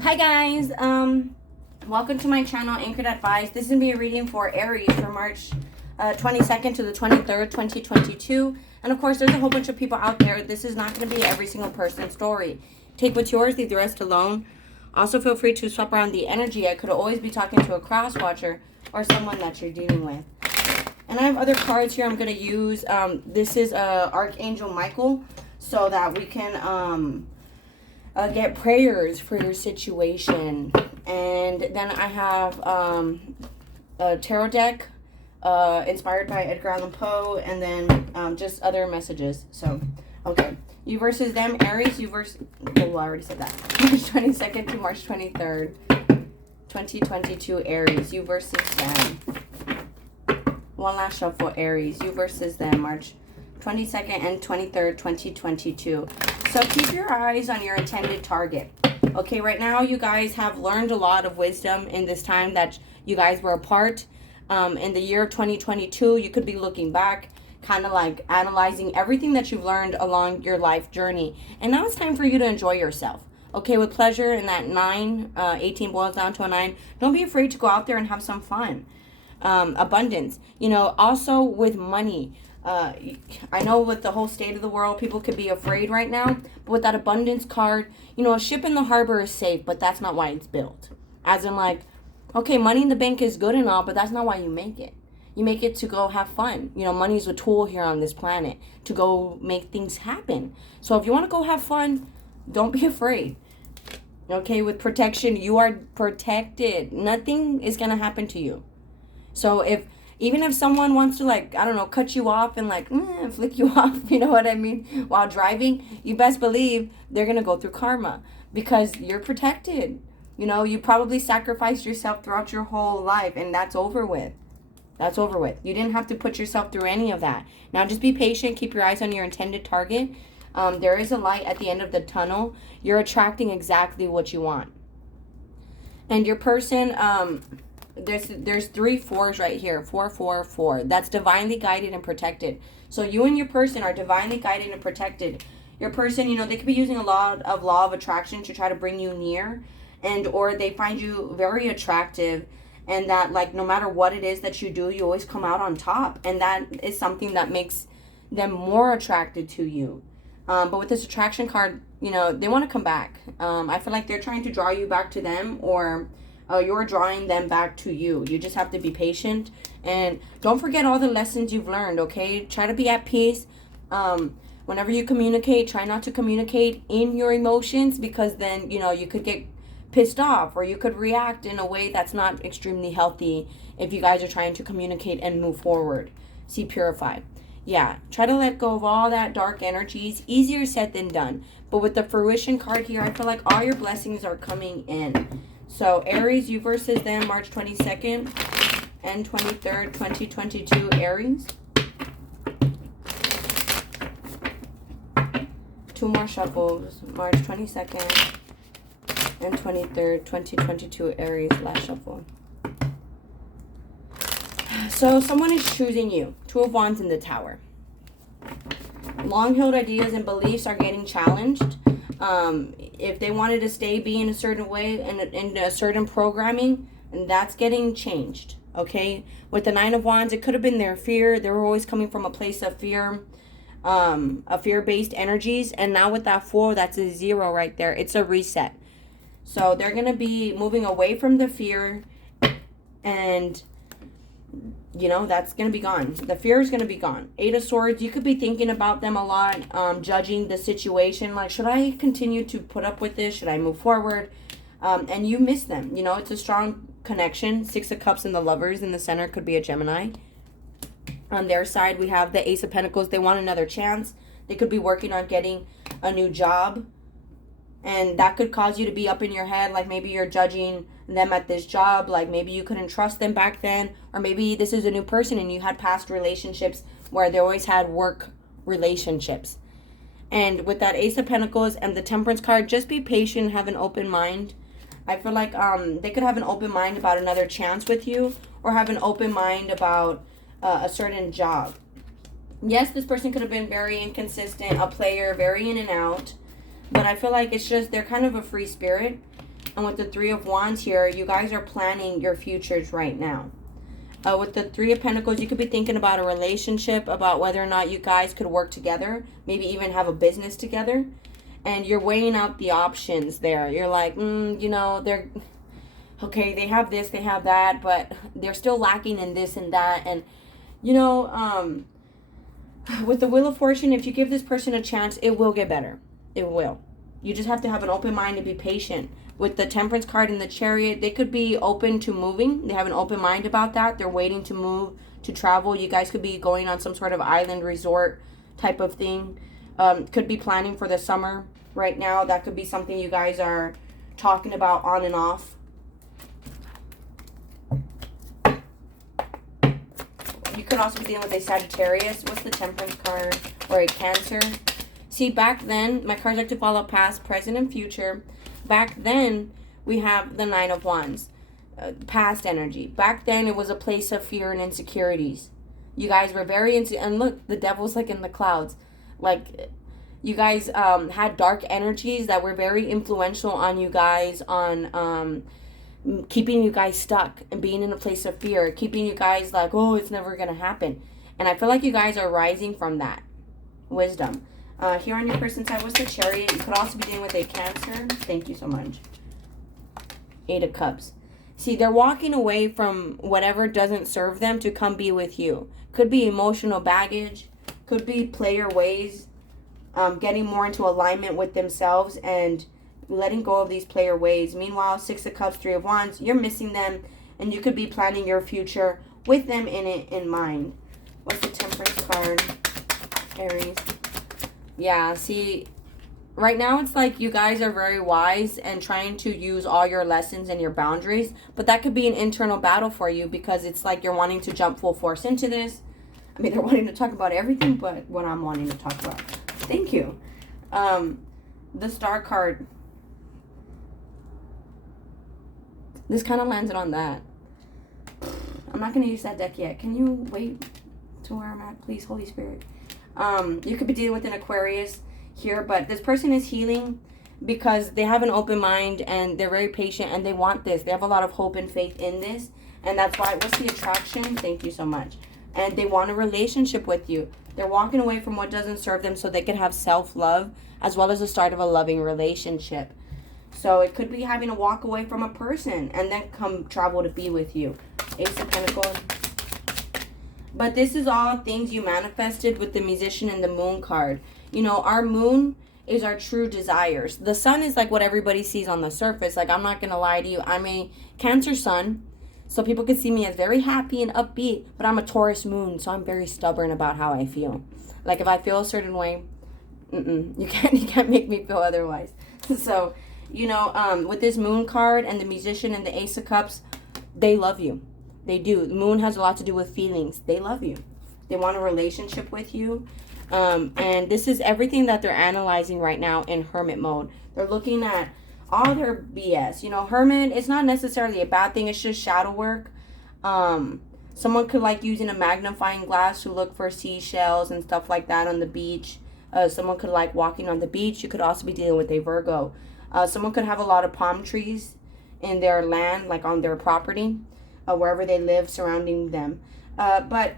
Hi guys, welcome to my channel, Anchored Advice. This is going to be a reading for Aries for March 22nd to the 23rd, 2022. And of course, there's a whole bunch of people out there. This is not going to be every single person's story. Take what's yours, leave the rest alone. Also, feel free to swap around the energy. I could always be talking to a cross watcher or someone that you're dealing with. And I have other cards here I'm going to use. This is Archangel Michael, so that we can get prayers for your situation. And then I have a tarot deck inspired by Edgar Allan Poe, and then just other messages. So, okay. You versus them, Aries. You versus... Oh, I already said that. March 22nd to March 23rd, 2022, Aries. You versus them. One last shuffle, Aries. You versus them, March 22nd and 23rd, 2022. So keep your eyes on your intended target. Okay, right now you guys have learned a lot of wisdom in this time that you guys were apart. In the year of 2022, you could be looking back, kind of like analyzing everything that you've learned along your life journey. And now it's time for you to enjoy yourself. Okay, with pleasure, and that 18 boils down to a 9. Don't be afraid to go out there and have some fun. Abundance. You know, also with money. I know with the whole state of the world, people could be afraid right now. But with that abundance card, you know, a ship in the harbor is safe, but that's not why it's built. As in, like, okay, money in the bank is good and all, but that's not why you make it. You make it to go have fun. You know, money is a tool here on this planet to go make things happen. So if you want to go have fun, don't be afraid. Okay, with protection, you are protected. Nothing is going to happen to you. So even if someone wants to, like, I don't know, cut you off and like flick you off, you know what I mean, while driving, you best believe they're going to go through karma because you're protected. You know, you probably sacrificed yourself throughout your whole life, and that's over with. That's over with. You didn't have to put yourself through any of that. Now just be patient. Keep your eyes on your intended target. There is a light at the end of the tunnel. You're attracting exactly what you want. And your person... There's 3 4s right here. 4, 4, 4. That's divinely guided and protected. So you and your person are divinely guided and protected. Your person, you know, they could be using a lot of law of attraction to try to bring you near, and or they find you very attractive, and that, like, no matter what it is that you do, you always come out on top, and that is something that makes them more attracted to you. But with this attraction card, you know, they want to come back. I feel like they're trying to draw you back to them, or you're drawing them back to you. You just have to be patient, and don't forget all the lessons you've learned. Okay, try to be at peace. Whenever you communicate, try not to communicate in your emotions, because then, you know, you could get pissed off, or you could react in a way that's not extremely healthy if you guys are trying to communicate and move forward. See, purify. Yeah, try to let go of all that dark energies. Easier said than done. But with the fruition card here, I feel like all your blessings are coming in. So, Aries, you versus them, March 22nd and 23rd, 2022, Aries. 2 more shuffles, March 22nd and 23rd, 2022, Aries, last shuffle. So, someone is choosing you. 2 of Wands in the Tower. Long-held ideas and beliefs are getting challenged. If they wanted to stay being a certain way and in a certain programming, and that's getting changed. Okay, with the 9 of Wands, it could have been their fear. They were always coming from a place of fear, a fear-based energies, and now with that 4, that's a 0 right there. It's a reset. So they're gonna be moving away from the fear, and you know, that's going to be gone. The fear is going to be gone. 8 of Swords, you could be thinking about them a lot, judging the situation. Like, should I continue to put up with this? Should I move forward? And you miss them. You know, it's a strong connection. 6 of Cups and the Lovers in the center could be a Gemini. On their side, we have the Ace of Pentacles. They want another chance. They could be working on getting a new job. And that could cause you to be up in your head, like maybe you're judging them at this job, like maybe you couldn't trust them back then, or maybe this is a new person and you had past relationships where they always had work relationships. And with that Ace of Pentacles and the Temperance card, just be patient, have an open mind. I feel like they could have an open mind about another chance with you, or have an open mind about a certain job. Yes, this person could have been very inconsistent, a player, very in and out. But I feel like it's just, they're kind of a free spirit. And with the Three of Wands here, you guys are planning your futures right now. With the Three of Pentacles, you could be thinking about a relationship, about whether or not you guys could work together, maybe even have a business together. And you're weighing out the options there. You're like, you know, they're, okay, they have this, they have that, but they're still lacking in this and that. And, you know, with the Wheel of Fortune, if you give this person a chance, it will get better. It will. You just have to have an open mind and be patient. With the Temperance card and the Chariot, they could be open to moving. They have an open mind about that. They're waiting to move, to travel. You guys could be going on some sort of island resort type of thing. Could be planning for the summer right now. That could be something you guys are talking about on and off. You could also be dealing with a Sagittarius. What's the Temperance card? Or a Cancer. See, back then, my cards like to follow past, present, and future. Back then, we have the Nine of Wands, past energy. Back then, it was a place of fear and insecurities. You guys were very and look, the devil's like in the clouds. Like, you guys had dark energies that were very influential on you guys, on keeping you guys stuck and being in a place of fear, keeping you guys like, oh, it's never going to happen. And I feel like you guys are rising from that. Wisdom. Here on your person's side, what's the Chariot? You could also be dealing with a Cancer. Thank you so much. Eight of Cups. See, they're walking away from whatever doesn't serve them to come be with you. Could be emotional baggage. Could be player ways. Getting more into alignment with themselves and letting go of these player ways. Meanwhile, Six of Cups, Three of Wands, you're missing them. And you could be planning your future with them in mind. What's the Temperance card? Aries. Yeah, see, right now it's like you guys are very wise and trying to use all your lessons and your boundaries, but that could be an internal battle for you because it's like you're wanting to jump full force into this. I mean, they're wanting to talk about everything, but what I'm wanting to talk about. Thank you. The Star card. This kind of landed on that. I'm not going to use that deck yet. Can you wait to where I'm at, please, Holy Spirit? You could be dealing with an Aquarius here, but this person is healing because they have an open mind and they're very patient and they want this. They have a lot of hope and faith in this. And that's why, what's the attraction? Thank you so much. And they want a relationship with you. They're walking away from what doesn't serve them so they can have self-love as well as the start of a loving relationship. So it could be having to walk away from a person and then come travel to be with you. Ace of Pentacles. But this is all things you manifested with the Musician and the Moon card. You know, our moon is our true desires. The sun is like what everybody sees on the surface. Like, I'm not going to lie to you. I'm a Cancer sun. So people can see me as very happy and upbeat. But I'm a Taurus moon. So I'm very stubborn about how I feel. Like, if I feel a certain way, you can't make me feel otherwise. So, you know, with this Moon card and the Musician and the Ace of Cups, they love you. They do. The moon has a lot to do with feelings. They love you. They want a relationship with you. And this is everything that they're analyzing right now in hermit mode. They're looking at all their BS. You know, hermit, it's not necessarily a bad thing. It's just shadow work. Someone could like using a magnifying glass to look for seashells and stuff like that on the beach. Someone could like walking on the beach. You could also be dealing with a Virgo. Someone could have a lot of palm trees in their land, like on their property. Wherever they live, surrounding them. But,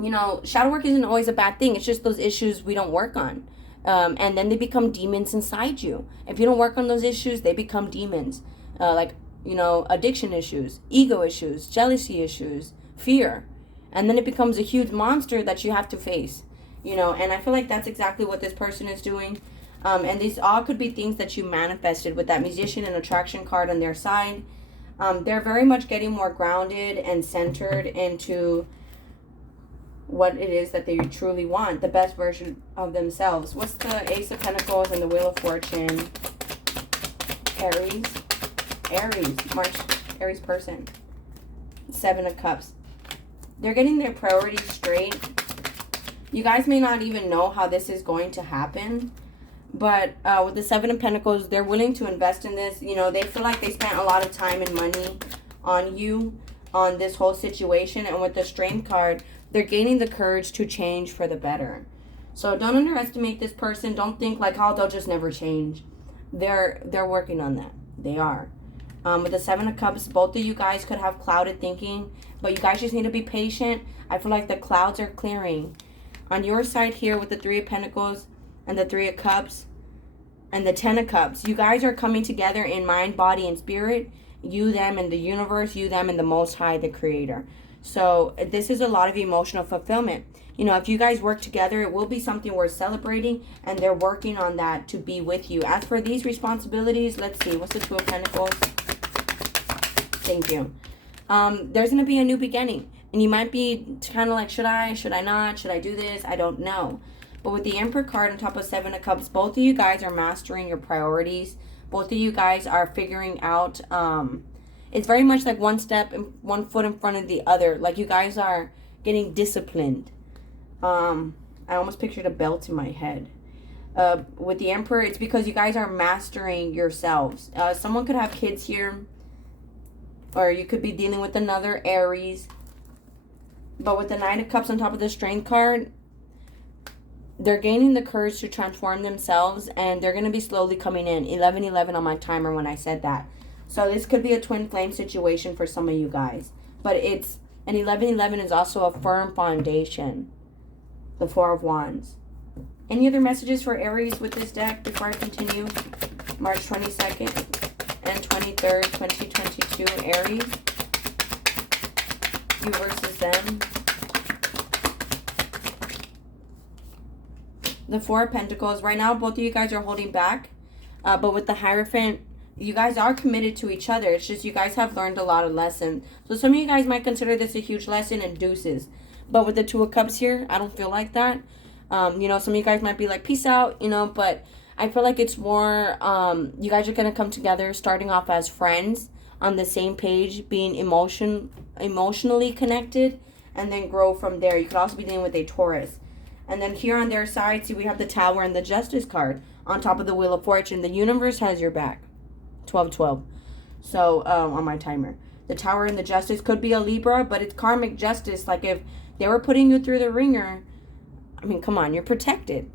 you know, shadow work isn't always a bad thing. It's just those issues we don't work on. And then they become demons inside you. If you don't work on those issues, they become demons. Like, you know, addiction issues, ego issues, jealousy issues, fear. And then it becomes a huge monster that you have to face. You know, and I feel like that's exactly what this person is doing. And these all could be things that you manifested with that Musician and Attraction card on their side. They're very much getting more grounded and centered into what it is that they truly want, the best version of themselves. What's the Ace of Pentacles and the Wheel of Fortune? Aries person. Seven of Cups. They're getting their priorities straight. You guys may not even know how this is going to happen. But with the Seven of Pentacles, they're willing to invest in this. You know, they feel like they spent a lot of time and money on you, on this whole situation. And with the Strength card, they're gaining the courage to change for the better. So don't underestimate this person. Don't think like, oh, they'll just never change. They're working on that. They are. With the Seven of Cups, both of you guys could have clouded thinking, but you guys just need to be patient. I feel like the clouds are clearing. On your side here with the Three of Pentacles and the Three of Cups and the Ten of Cups, you guys are coming together in mind, body, and spirit. You, them, and the universe. You, them, and the Most High, the Creator. So this is a lot of emotional fulfillment. You know, if you guys work together, it will be something worth celebrating, and they're working on that to be with you. As for these responsibilities, let's see. What's the Two of Pentacles? Thank you. There's going to be a new beginning. And you might be kind of like, should I not? Should I do this? I don't know. But with the Emperor card on top of Seven of Cups, both of you guys are mastering your priorities. Both of you guys are figuring out, it's very much like one step and one foot in front of the other. Like you guys are getting disciplined. I almost pictured a belt in my head. With the Emperor, it's because you guys are mastering yourselves. Someone could have kids here, or you could be dealing with another Aries. But with the Nine of Cups on top of the Strength card, they're gaining the courage to transform themselves, and they're going to be slowly coming in. 11-11 on my timer when I said that. So this could be a twin flame situation for some of you guys. But it's, and 11-11 is also a firm foundation. The Four of Wands. Any other messages for Aries with this deck before I continue? March 22nd and 23rd, 2022, Aries. You versus them. The Four of Pentacles. Right now, both of you guys are holding back. But with the Hierophant, you guys are committed to each other. It's just you guys have learned a lot of lessons. So some of you guys might consider this a huge lesson and deuces. But with the Two of Cups here, I don't feel like that. You know, some of you guys might be like, peace out, you know. But I feel like it's more, you guys are going to come together starting off as friends on the same page, being emotionally connected, and then grow from there. You could also be dealing with a Taurus. And then here on their side, see, we have the Tower and the Justice card on top of the Wheel of Fortune. The universe has your back. 12-12. So, on my timer. The Tower and the Justice could be a Libra, but it's karmic justice. Like, if they were putting you through the ringer, I mean, come on, you're protected.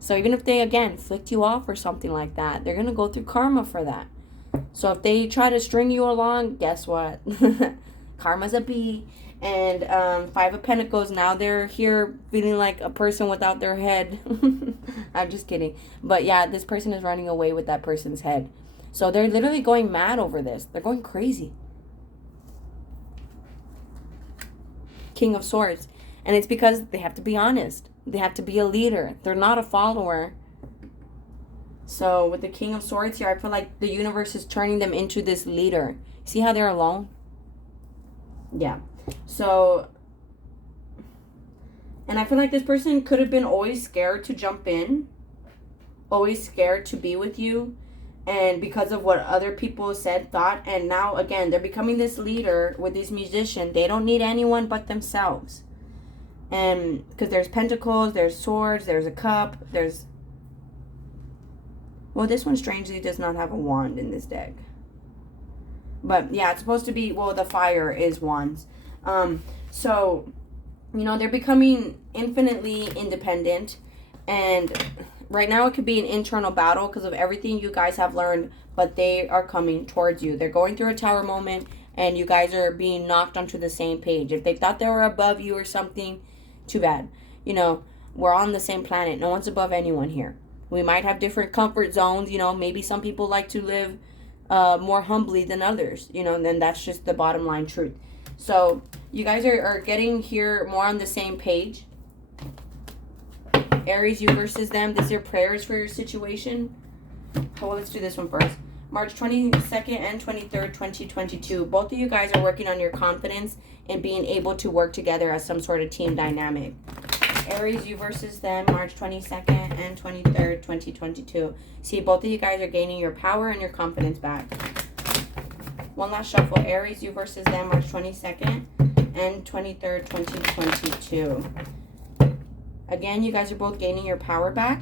So, even if they, again, flicked you off or something like that, they're going to go through karma for that. So, if they try to string you along, guess what? Karma's a bee. And Five of Pentacles, now they're here feeling like a person without their head. I'm just kidding. But yeah, this person is running away with that person's head. So they're literally going mad over this. They're going crazy. King of Swords. And it's because they have to be honest. They have to be a leader. They're not a follower. So with the King of Swords here, I feel like the universe is turning them into this leader. See how they're alone? Yeah. So, and I feel like this person could have been always scared to jump in, always scared to be with you, and because of what other people said, thought, and now, again, they're becoming this leader with this musician. They don't need anyone but themselves. And because there's Pentacles, there's Swords, there's a Cup, there's, well, this one strangely does not have a wand in this deck. But yeah, it's supposed to be, well, the Fire is wands. So, you know, they're becoming infinitely independent, and right now it could be an internal battle because of everything you guys have learned, but they are coming towards you. They're going through a tower moment, and you guys are being knocked onto the same page. If they thought they were above you or something, too bad. You know, we're on the same planet. No one's above anyone here. We might have different comfort zones. You know, maybe some people like to live more humbly than others, you know, and then that's just the bottom line truth. So you guys are getting here more on the same page. Aries, you versus them. This is your prayers for your situation. Oh, well, let's do this one first. March 22nd and 23rd, 2022. Both of you guys are working on your confidence and being able to work together as some sort of team dynamic. Aries, you versus them. March 22nd and 23rd, 2022. See, both of you guys are gaining your power and your confidence back. One last shuffle. Aries, you versus them, March 22nd and 23rd, 2022. Again, you guys are both gaining your power back.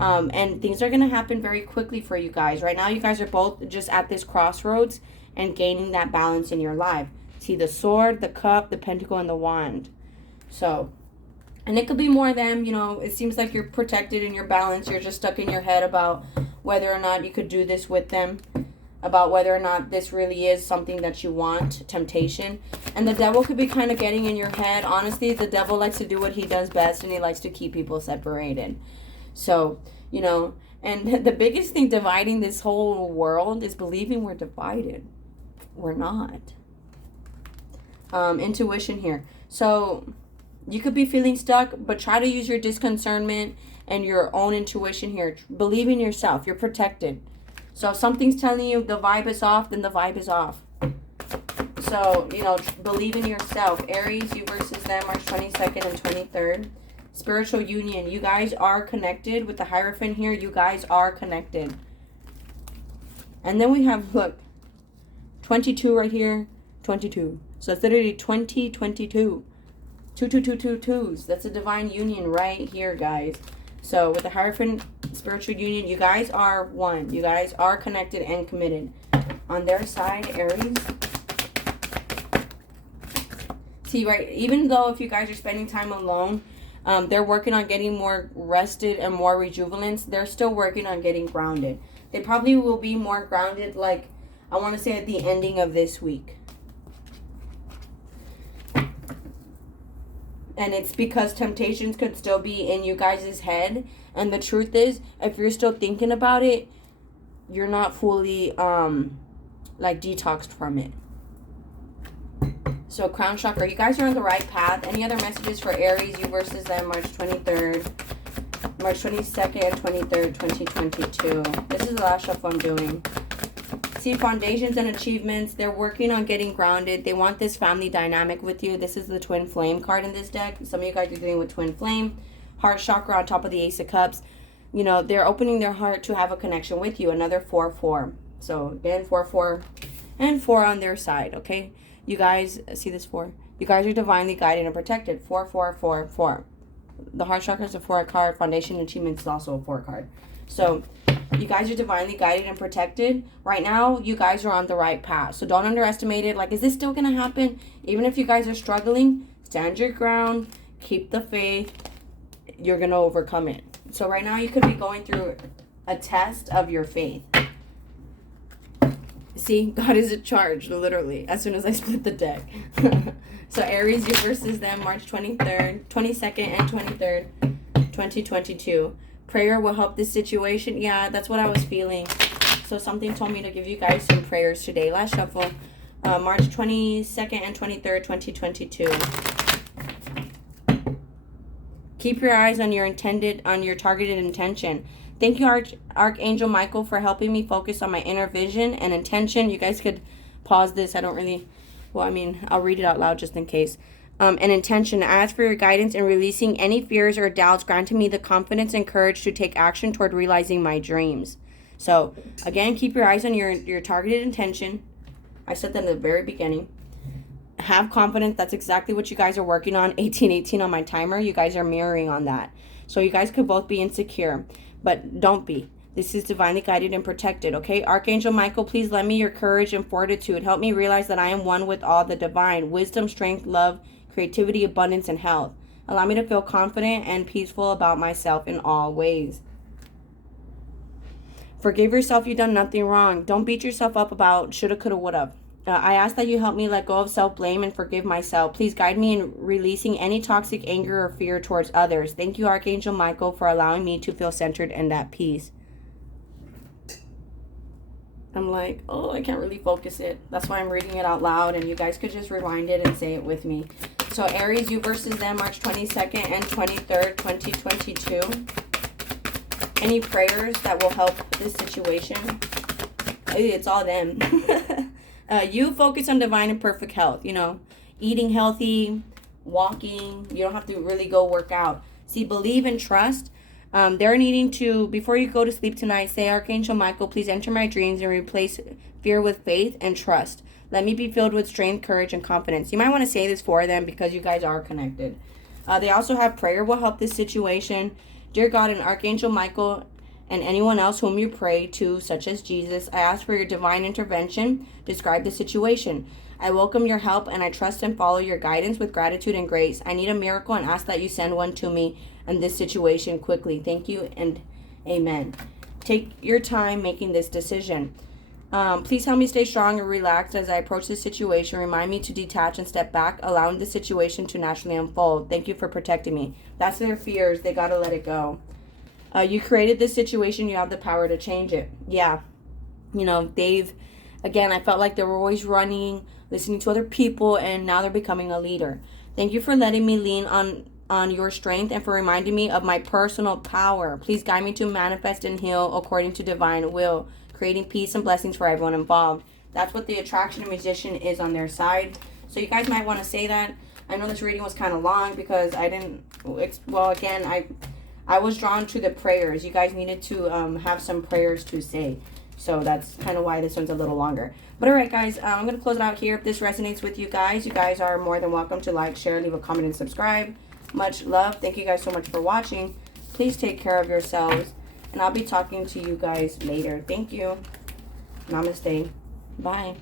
And things are going to happen very quickly for you guys. Right now, you guys are both just at this crossroads and gaining that balance in your life. See the Sword, the Cup, the Pentacle, and the Wand. So, and it could be more of them. You know, it seems like you're protected in your balance. You're just stuck in your head about whether or not you could do this with them. about whether or not this really is something that you want, temptation. And the devil could be kind of getting in your head. Honestly, the devil likes to do what he does best, and he likes to keep people separated. So, you know, and the biggest thing dividing this whole world is believing we're divided. We're not. Intuition here. So you could be feeling stuck, but try to use your discernment and your own intuition here. Believe in yourself. You're protected. So if something's telling you the vibe is off, then the vibe is off. So, you know, believe in yourself. Aries, you versus them, March 22nd and 23rd. Spiritual union. You guys are connected with the Hierophant here. You guys are connected. And then we have, look, 22 right here. 22. So it's literally 2022. 22222s. That's a divine union right here, guys. So with the Hierophant spiritual union, you guys are one. You guys are connected and committed. On their side, Aries. See, right, even though if you guys are spending time alone, they're working on getting more rested and more rejuvenance. They're still working on getting grounded. They probably will be more grounded, like, I want to say at the ending of this week. And it's because temptations could still be in you guys' head. And the truth is, if you're still thinking about it, you're not fully, like, detoxed from it. So, crown chakra, you guys are on the right path. Any other messages for Aries, you versus them, March 23rd, March 22nd, and 23rd, 2022. This is the last shuffle I'm doing. See, foundations and achievements. They're working on getting grounded. They want this family dynamic with you. This is the twin flame card in this deck. Some of you guys are dealing with twin flame. Heart chakra on top of the Ace of Cups. You know, they're opening their heart to have a connection with you. Another 4-4. So, again, 4-4 and 4 on their side, okay? You guys, see this 4? You guys are divinely guided and protected. 4-4-4-4. The heart chakra is a 4 card. Foundation achievements is also a 4 card. So, you guys are divinely guided and protected. Right now, you guys are on the right path. So, don't underestimate it. Like, is this still going to happen? Even if you guys are struggling, stand your ground. Keep the faith. You're going to overcome it. So, right now, you could be going through a test of your faith. See, God is in charge, literally, as soon as I split the deck. So, Aries, you versus them, March 23rd, 22nd, and 23rd, 2022. Prayer will help this situation. Yeah, that's what I was feeling. So, something told me to give you guys some prayers today. Last shuffle, March 22nd and 23rd, 2022. Keep your eyes on your targeted intention. Thank you, Archangel Michael, for helping me focus on my inner vision and intention. You guys could pause this. I don't really, well, I mean, I'll read it out loud just in case. And intention. I ask for your guidance in releasing any fears or doubts, granting me the confidence and courage to take action toward realizing my dreams. So, again, keep your eyes on your targeted intention. I said that in the very beginning. Have confidence. That's exactly what you guys are working on. 1818 on my timer. You guys are mirroring on that. So, you guys could both be insecure. But don't be. This is divinely guided and protected, okay? Archangel Michael, please lend me your courage and fortitude. Help me realize that I am one with all the divine. Wisdom, strength, love, creativity, abundance, and health. Allow me to feel confident and peaceful about myself in all ways. Forgive yourself. You've done nothing wrong. Don't beat yourself up about shoulda, coulda, woulda. I ask that you help me let go of self-blame and forgive myself. Please guide me in releasing any toxic anger or fear towards others. Thank you, Archangel Michael, for allowing me to feel centered and at peace. I'm like, oh, I can't really focus it. That's why I'm reading it out loud, and you guys could just rewind it and say it with me. So, Aries, you versus them, March 22nd and 23rd, 2022. Any prayers that will help this situation? It's all them. You focus on divine and perfect health, you know, eating healthy, walking. You don't have to really go work out. See, believe and trust. They're needing to, before you go to sleep tonight, say, Archangel Michael, please enter my dreams and replace fear with faith and trust. Let me be filled with strength, courage, and confidence. You might want to say this for them because you guys are connected. They also have prayer will help this situation. Dear God and Archangel Michael, and anyone else whom you pray to, such as Jesus, I ask for your divine intervention. Describe the situation. I welcome your help, and I trust and follow your guidance with gratitude and grace. I need a miracle and ask that you send one to me in this situation quickly. Thank you and amen. Take your time making this decision. Please help me stay strong and relaxed as I approach this situation. Remind me to detach and step back, allowing the situation to naturally unfold. Thank you for protecting me. That's their fears. They got to let it go. You created this situation. You have the power to change it. Yeah. You know, again, I felt like they were always running, listening to other people, and now they're becoming a leader. Thank you for letting me lean on your strength and for reminding me of my personal power. Please guide me to manifest and heal according to divine will, creating peace and blessings for everyone involved. That's what the attraction and musician is on their side. So you guys might want to say that. I know this reading was kind of long because I didn't, well, again, I was drawn to the prayers. You guys needed to have some prayers to say. So that's kind of why this one's a little longer. But all right, guys, I'm going to close it out here. If this resonates with you guys are more than welcome to like, share, leave a comment, and subscribe. Much love. Thank you guys so much for watching. Please take care of yourselves. And I'll be talking to you guys later. Thank you. Namaste. Bye.